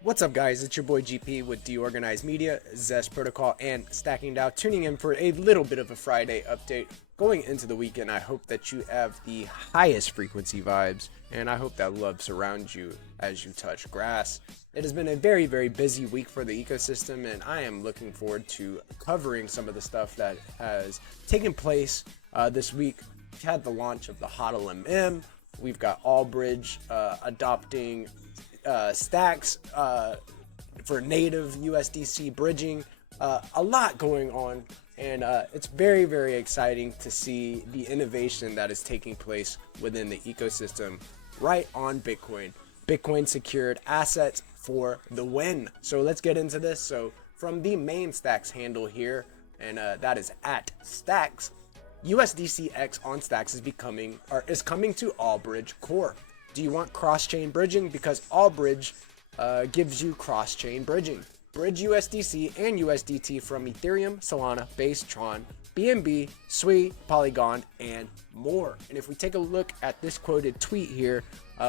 What's up, guys? It's your boy GP with Deorganized Media, Zest Protocol, and Stacking Dow, tuning in for a little bit of a Friday update. Going into the weekend, I hope that you have the highest frequency vibes, and I hope that love surrounds you as you touch grass. It has been a very, very busy week for the ecosystem, and I am looking forward to covering some of the stuff that has taken place this week. We've had the launch of the HODL MM. We've got Allbridge adopting stacks for native USDC bridging, a lot going on, and it's very, very exciting to see the innovation that is taking place within the ecosystem right on Bitcoin. Bitcoin secured assets for the win. So let's get into this. So from the main Stacks handle here, and that is at Stacks, USDCX on Stacks is coming to Allbridge Core. Do you want cross-chain bridging? Because Allbridge gives you cross-chain bridging. Bridge USDC and USDT from Ethereum, Solana, Base, Tron, BNB, Sui, Polygon, and more. And if we take a look at this quoted tweet here,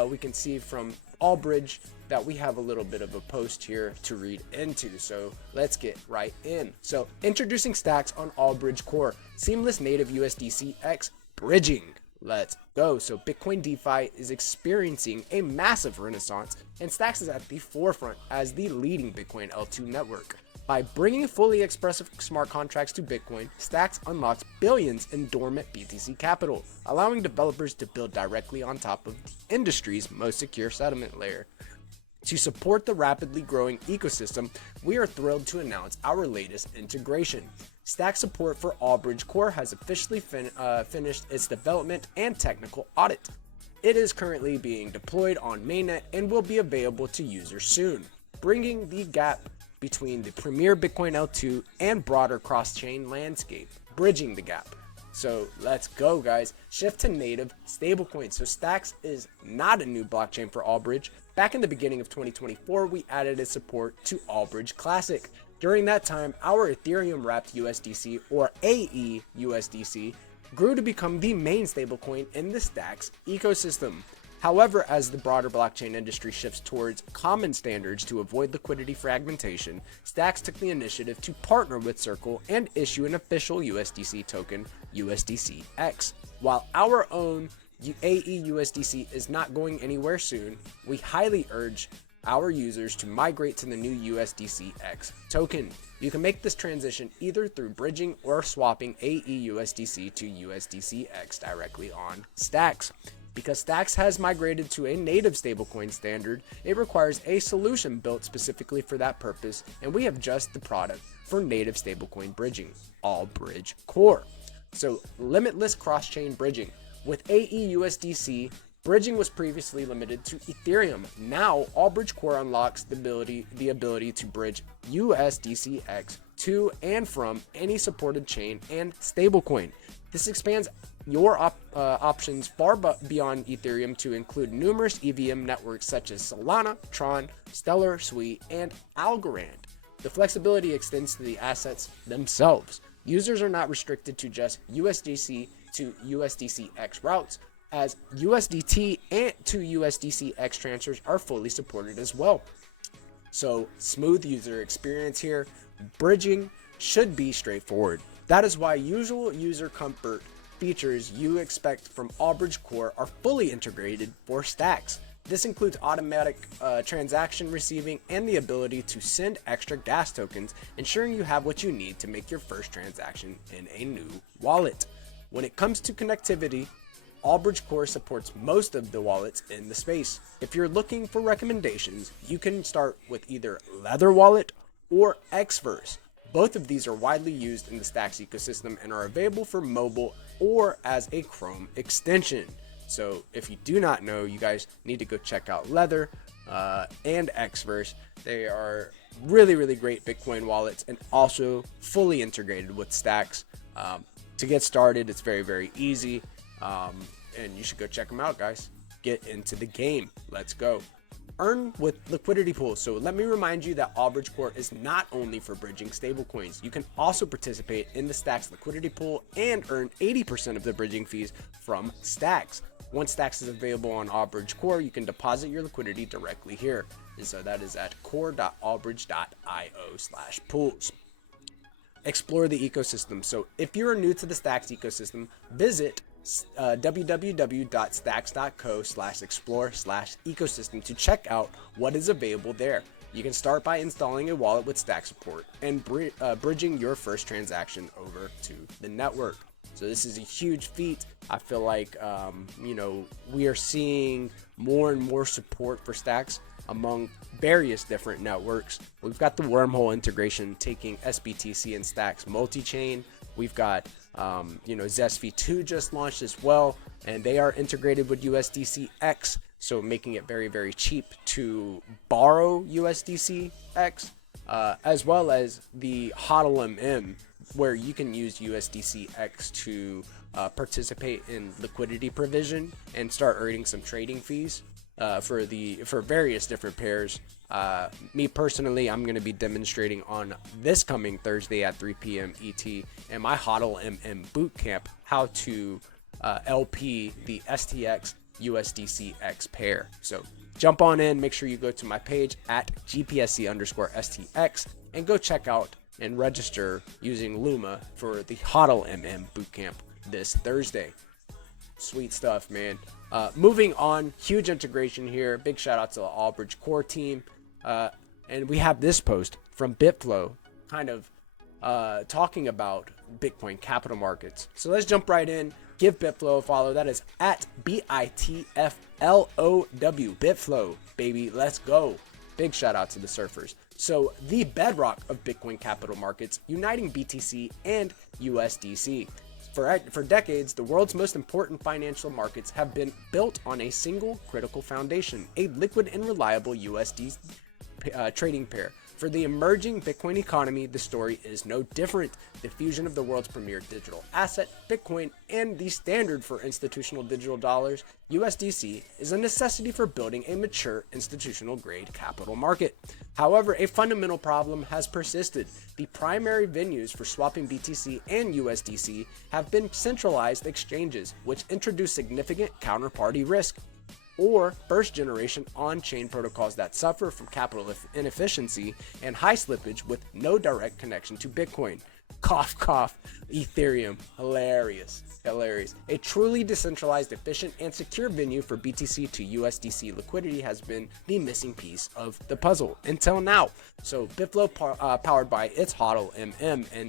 we can see from Allbridge that we have a little bit of a post here to read into. So let's get right in. So introducing Stacks on Allbridge Core, seamless native USDCX bridging. Let's go. So Bitcoin DeFi is experiencing a massive renaissance, and Stacks is at the forefront as the leading Bitcoin L2 network. By bringing fully expressive smart contracts to Bitcoin, Stacks unlocks billions in dormant BTC capital, allowing developers to build directly on top of the industry's most secure settlement layer. To support the rapidly growing ecosystem, we are thrilled to announce our latest integration. Stack support for Allbridge Core has officially finished its development and technical audit. It is currently being deployed on mainnet and will be available to users soon, bringing the gap between the premier Bitcoin L2 and broader cross-chain landscape, bridging the gap. So let's go, guys. Shift to native stablecoins. So Stacks is not a new blockchain for Allbridge. Back in the beginning of 2024, we added its support to Allbridge Classic. During that time, our Ethereum wrapped USDC, or AEUSDC, grew to become the main stablecoin in the Stacks ecosystem. However, as the broader blockchain industry shifts towards common standards to avoid liquidity fragmentation, Stacks took the initiative to partner with Circle and issue an official USDC token, USDCX. While our own AEUSDC is not going anywhere soon, we highly urge our users to migrate to the new USDCX token. You can make this transition either through bridging or swapping AEUSDC to USDCX directly on Stacks. Because Stacks has migrated to a native stablecoin standard, it requires a solution built specifically for that purpose, and we have just the product for native stablecoin bridging, Allbridge Core. So limitless cross-chain bridging. With AEUSDC, bridging was previously limited to Ethereum. Now, Allbridge Core unlocks the ability to bridge USDCX to and from any supported chain and stablecoin. This expands your options far beyond Ethereum to include numerous EVM networks such as Solana, Tron, Stellar, Sui, and Algorand. The flexibility extends to the assets themselves. Users are not restricted to just USDC to USDCX routes, as USDT and to USDCX transfers are fully supported as well. So smooth user experience here. Bridging should be straightforward. That is why usual user comfort features you expect from Allbridge Core are fully integrated for Stacks. This includes automatic transaction receiving and the ability to send extra gas tokens, ensuring you have what you need to make your first transaction in a new wallet. When it comes to connectivity, Allbridge Core supports most of the wallets in the space. If you're looking for recommendations, you can start with either Leather Wallet or Xverse. Both of these are widely used in the Stacks ecosystem and are available for mobile or as a Chrome extension. So if you do not know, you guys need to go check out Leather and Xverse. They are really, really great Bitcoin wallets and also fully integrated with Stacks. To get started, it's very, very easy. And you should go check them out, guys. Get into the game. Let's go. Earn with liquidity pools. So let me remind you that Allbridge Core is not only for bridging stablecoins. You can also participate in the Stacks liquidity pool and earn 80% of the bridging fees from Stacks. Once Stacks is available on Allbridge Core, you can deposit your liquidity directly here. And so that is at core.allbridge.io/pools. Explore the ecosystem. So if you're new to the Stacks ecosystem, visit www.stacks.co/explore/ecosystem to check out what is available there. You can start by installing a wallet with Stack support and bridging your first transaction over to the network. So this is a huge feat. I feel like, we are seeing more and more support for Stacks among various different networks. We've got the wormhole integration taking SBTC and Stacks multi-chain. We've got, Zest V2 just launched as well, and they are integrated with USDCX, so making it very, very cheap to borrow USDCX, as well as the HODL where you can use USDCX to participate in liquidity provision and start earning some trading fees for various different pairs. Me personally, I'm going to be demonstrating on this coming Thursday at 3 p.m. ET in my HODL bootcamp how to LP the STX USDCX pair. So jump on in, make sure you go to my page at GPSC_STX and go check out and register using Luma for the HODL bootcamp this Thursday. Sweet stuff, man. Moving on, huge integration here. Big shout out to the Allbridge Core team. And we have this post from BitFlow kind of talking about Bitcoin capital markets. So let's jump right in. Give BitFlow a follow. That is at BITFLOW. BitFlow, baby. Let's go. Big shout out to the surfers. So the bedrock of Bitcoin capital markets, uniting BTC and USDC. For decades, the world's most important financial markets have been built on a single critical foundation, a liquid and reliable USD trading pair. For the emerging Bitcoin economy, the story is no different. The fusion of the world's premier digital asset, Bitcoin, and the standard for institutional digital dollars, USDC, is a necessity for building a mature institutional-grade capital market. However, a fundamental problem has persisted. The primary venues for swapping BTC and USDC have been centralized exchanges, which introduce significant counterparty risk, or first-generation on-chain protocols that suffer from capital inefficiency and high slippage with no direct connection to Bitcoin. Cough, cough. Ethereum. Hilarious. A truly decentralized, efficient, and secure venue for BTC to USDC liquidity has been the missing piece of the puzzle until now. So BitFlow, powered by its HODL, and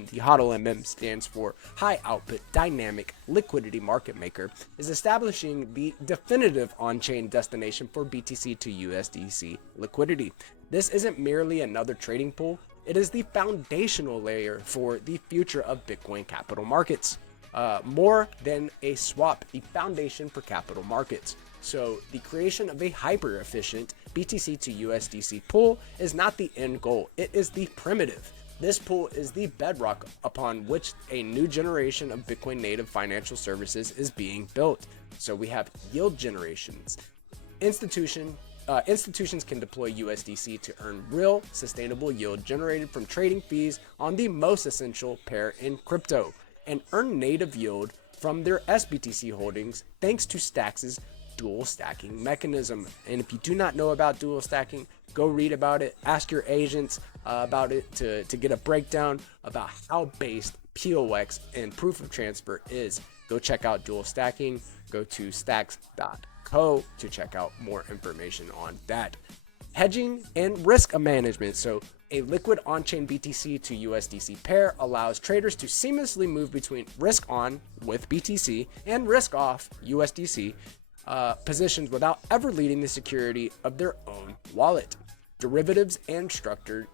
the HODL stands for High Output Dynamic Liquidity Market Maker, is establishing the definitive on-chain destination for BTC to USDC liquidity. This isn't merely another trading pool. It is the foundational layer for the future of Bitcoin capital markets. More than a swap, the foundation for capital markets. So the creation of a hyper-efficient BTC to USDC pool is not the end goal. It is the primitive. This pool is the bedrock upon which a new generation of Bitcoin native financial services is being built. So we have yield generations. Institutions can deploy USDC to earn real, sustainable yield generated from trading fees on the most essential pair in crypto, and earn native yield from their SBTC holdings thanks to Stacks' dual stacking mechanism. And if you do not know about dual stacking, go read about it. Ask your agents about it to get a breakdown about how based POX and proof of transfer is. Go check out dual stacking. Go to stacks.co to check out more information on that. Hedging and risk management. So a liquid on-chain BTC to USDC pair allows traders to seamlessly move between risk on with BTC and risk off USDC positions without ever leaving the security of their own wallet. Derivatives and structured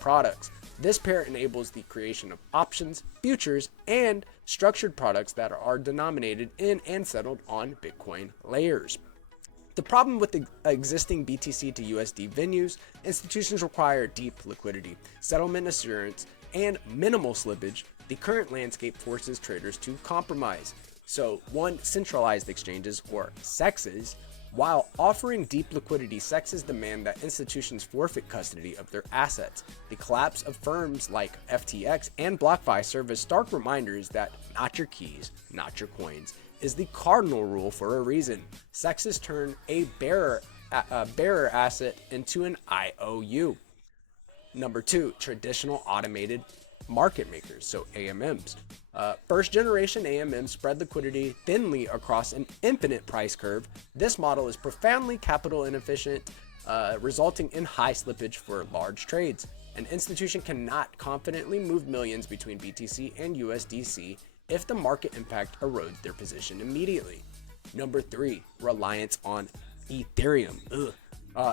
products. This pair enables the creation of options, futures, and structured products that are denominated in and settled on Bitcoin layers. The problem with the existing BTC to USD venues, institutions require deep liquidity, settlement assurance, and minimal slippage. The current landscape forces traders to compromise. So, centralized exchanges, or CEXs, while offering deep liquidity, CEXs demand that institutions forfeit custody of their assets. The collapse of firms like FTX and BlockFi serve as stark reminders that not your keys, not your coins. is the cardinal rule for a reason. CEXs turn a bearer asset into an IOU. Number 2, traditional automated market makers, so AMMs. First generation AMMs spread liquidity thinly across an infinite price curve. This model is profoundly capital inefficient, resulting in high slippage for large trades. An institution cannot confidently move millions between BTC and USDC if the market impact erodes their position immediately. Number 3, reliance on Ethereum.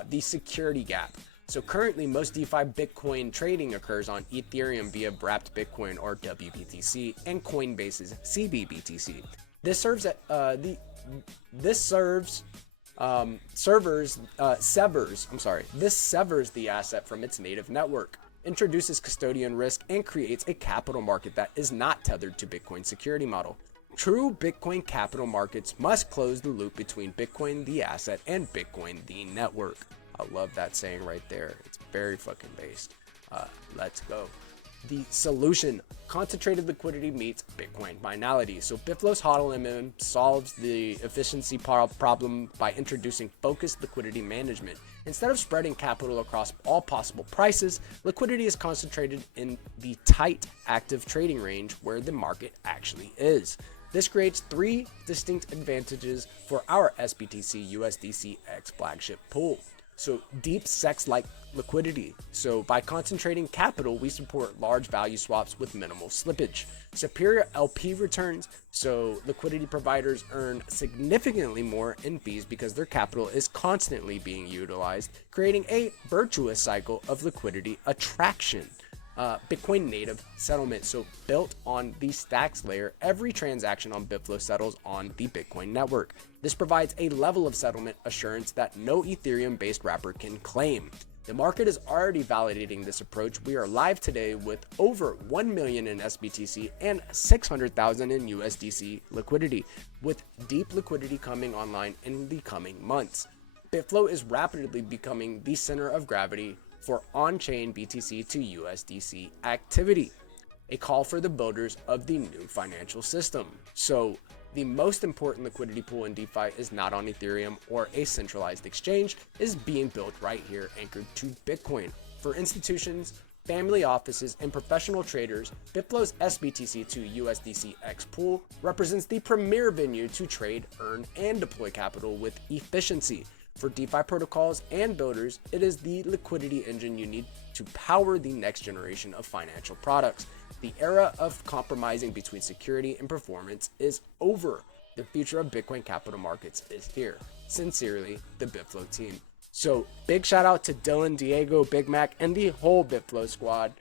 The security gap. So currently, most DeFi Bitcoin trading occurs on Ethereum via Wrapped Bitcoin or WBTC and Coinbase's CBBTC. This severs the asset from its native network, introduces custodian risk, and creates a capital market that is not tethered to Bitcoin's security model. True Bitcoin capital markets must close the loop between Bitcoin the asset and Bitcoin the network. I love that saying right there. It's very fucking based. Let's go. The solution: concentrated liquidity meets Bitcoin finality. So Bitflow's HODL solves the efficiency problem by introducing focused liquidity management. Instead of spreading capital across all possible prices, liquidity is concentrated in the tight active trading range where the market actually is. This creates 3 distinct advantages for our SBTC USDC X flagship pool. So deep SEX-like liquidity. So by concentrating capital, we support large value swaps with minimal slippage. Superior LP returns. So liquidity providers earn significantly more in fees because their capital is constantly being utilized, creating a virtuous cycle of liquidity attraction. Bitcoin native settlement. So built on the Stacks layer, every transaction on Bitflow settles on the Bitcoin network. This provides a level of settlement assurance that no Ethereum-based wrapper can claim. The market is already validating this approach. We are live today with over 1 million in SBTC and 600,000 in USDC liquidity, with deep liquidity coming online in the coming months. Bitflow is rapidly becoming the center of gravity for on-chain BTC to USDC activity, a call for the builders of the new financial system. So the most important liquidity pool in DeFi is not on Ethereum or a centralized exchange, is being built right here, anchored to Bitcoin. For institutions, family offices, and professional traders, Bitflow's SBTC to USDC X pool represents the premier venue to trade, earn, and deploy capital with efficiency. For DeFi protocols and builders, it is the liquidity engine you need to power the next generation of financial products. The era of compromising between security and performance is over. The future of Bitcoin capital markets is here. Sincerely, the Bitflow team. So big shout out to Dylan, Diego, Big Mac, and the whole Bitflow squad.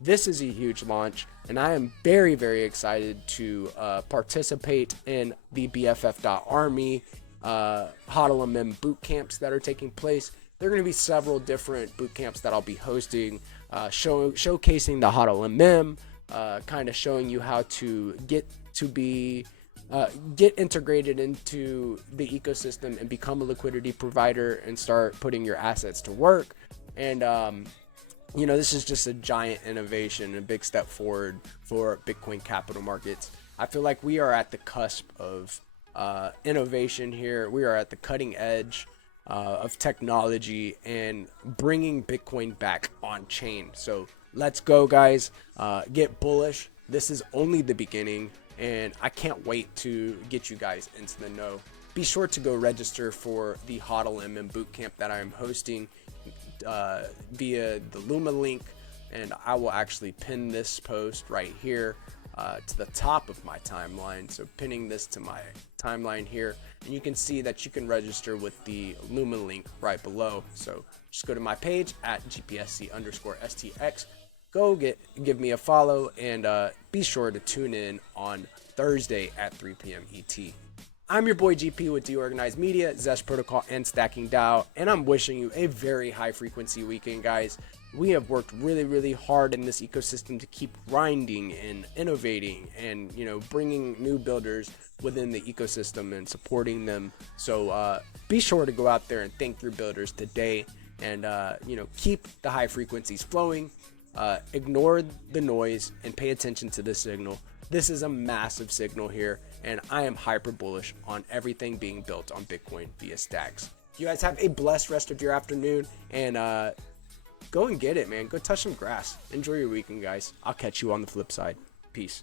This is a huge launch, and I am very, very excited to participate in the BFF.Army HODL boot camps that are taking place. There are going to be several different boot camps that I'll be hosting, showcasing the HODL kind of showing you how to get integrated into the ecosystem and become a liquidity provider and start putting your assets to work. And this is just a giant innovation, a big step forward for Bitcoin capital markets. I feel like we are at the cusp of innovation here. We are at the cutting edge of technology and bringing Bitcoin back on chain. So let's go, guys. Get bullish. This is only the beginning, and I can't wait to get you guys into the know. Be sure to go register for the HODL bootcamp that I am hosting via the Luma link, and I will actually pin this post right here to the top of my timeline. So pinning this to my timeline here, and you can see that you can register with the Luma link right below. So just go to my page at GPSC_STX. Go give me a follow, and be sure to tune in on Thursday at 3 p.m. ET. I'm your boy GP with Deorganized Media, Zest Protocol, and Stacking DAO, and I'm wishing you a very high frequency weekend, guys. We have worked really, really hard in this ecosystem to keep grinding and innovating and, bringing new builders within the ecosystem and supporting them. So be sure to go out there and thank your builders today, and, keep the high frequencies flowing. Ignore the noise and pay attention to the signal. This is a massive signal here, and I am hyper bullish on everything being built on Bitcoin via stacks. You guys have a blessed rest of your afternoon, and go and get it, man. Go touch some grass. Enjoy your weekend, guys. I'll catch you on the flip side. Peace.